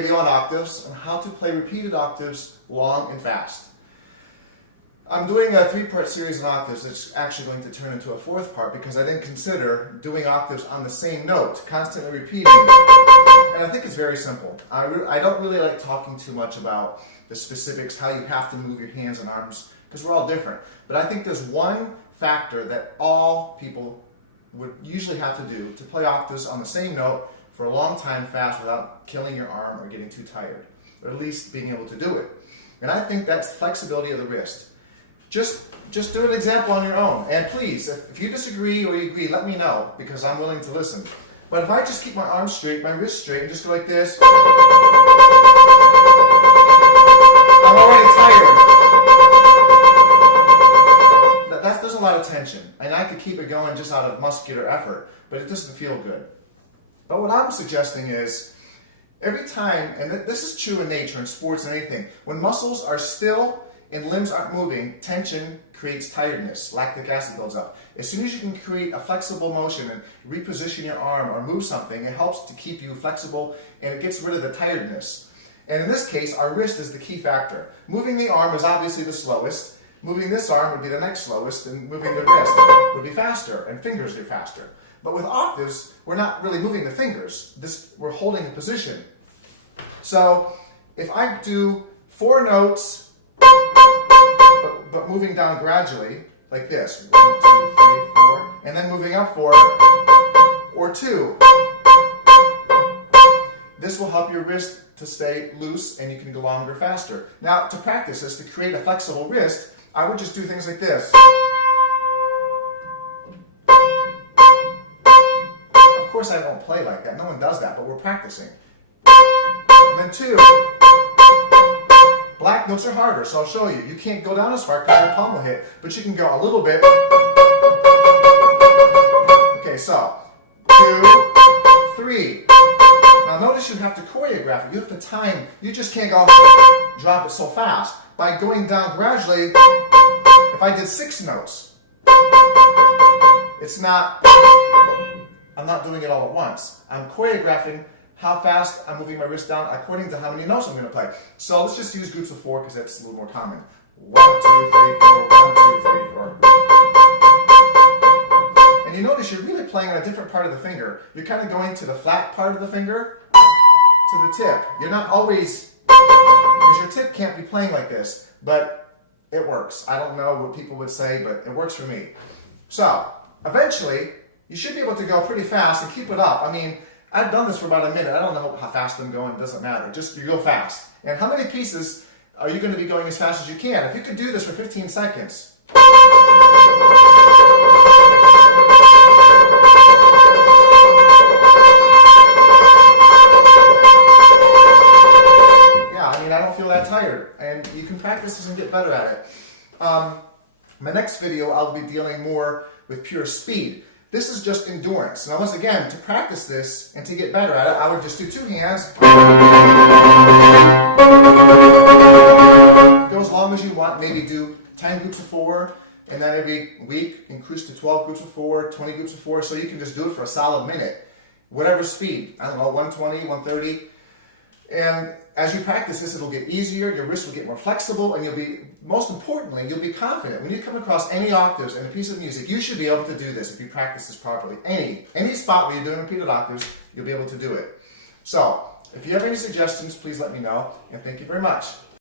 video on octaves and how to play repeated octaves long and fast. I'm doing a 3-part series on octaves that's actually going to turn into a 4th part because I didn't consider doing octaves on the same note, constantly repeating. And I think it's very simple. I don't really like talking too much about the specifics, how you have to move your hands and arms, because we're all different. But I think there's one factor that all people would usually have to do to play octaves on the same note for a long time fast without killing your arm or getting too tired, or at least being able to do it. And I think that's flexibility of the wrist. Just do an example on your own. And please, if you disagree or you agree, let me know, because I'm willing to listen. But if I just keep my arms straight, my wrist straight, and just go like this, I'm already tired. There's a lot of tension. And I could keep it going just out of muscular effort, but it doesn't feel good. But what I'm suggesting is, every time, and this is true in nature, in sports and anything, when muscles are still and limbs aren't moving, tension creates tiredness, lactic acid builds up. As soon as you can create a flexible motion and reposition your arm or move something, it helps to keep you flexible and it gets rid of the tiredness. And in this case, our wrist is the key factor. Moving the arm is obviously the slowest. Moving this arm would be the next slowest, and moving the wrist would be faster, and fingers get faster. But with octaves, we're not really moving the fingers. We're holding a position. So if I do 4 notes, but moving down gradually, like this, 1, 2, 3, 4, and then moving up 4, or 2. This will help your wrist to stay loose and you can go longer faster. Now, to practice this, to create a flexible wrist, I would just do things like this. Of course I don't play like that, no one does that, but we're practicing. And then 2. Black notes are harder, so I'll show you. You can't go down as far because your palm will hit, but you can go a little bit. Okay, so 2, 3. Now notice you have to choreograph it. You have to time. You just can't go drop it so fast. By going down gradually, if I did 6 notes, I'm not doing it all at once. I'm choreographing how fast I'm moving my wrist down according to how many notes I'm going to play. So let's just use groups of 4 because that's a little more common. 1, 2, 3, 4, 1, 2, 3, 4. And you notice you're really playing on a different part of the finger. You're kind of going to the flat part of the finger to the tip. You're not always, because your tip can't be playing like this, but it works. I don't know what people would say, but it works for me. So eventually, you should be able to go pretty fast and keep it up. I mean, I've done this for about a minute. I don't know how fast I'm going. It doesn't matter. Just you go fast. And how many pieces are you going to be going as fast as you can? If you could do this for 15 seconds. Yeah, I mean, I don't feel that tired. And you can practice this and get better at it. My next video, I'll be dealing more with pure speed. This is just endurance. Now once again, to practice this and to get better at it, I would just do 2 hands. Go as long as you want. Maybe do 10 groups of 4, and then every week increase to 12 groups of 4, 20 groups of 4, so you can just do it for a solid minute. Whatever speed. I don't know, 120, 130. And as you practice this, it'll get easier, your wrist will get more flexible, and you'll be, most importantly, you'll be confident. When you come across any octaves in a piece of music, you should be able to do this if you practice this properly. Any spot where you're doing repeated octaves, you'll be able to do it. So, if you have any suggestions, please let me know, and thank you very much.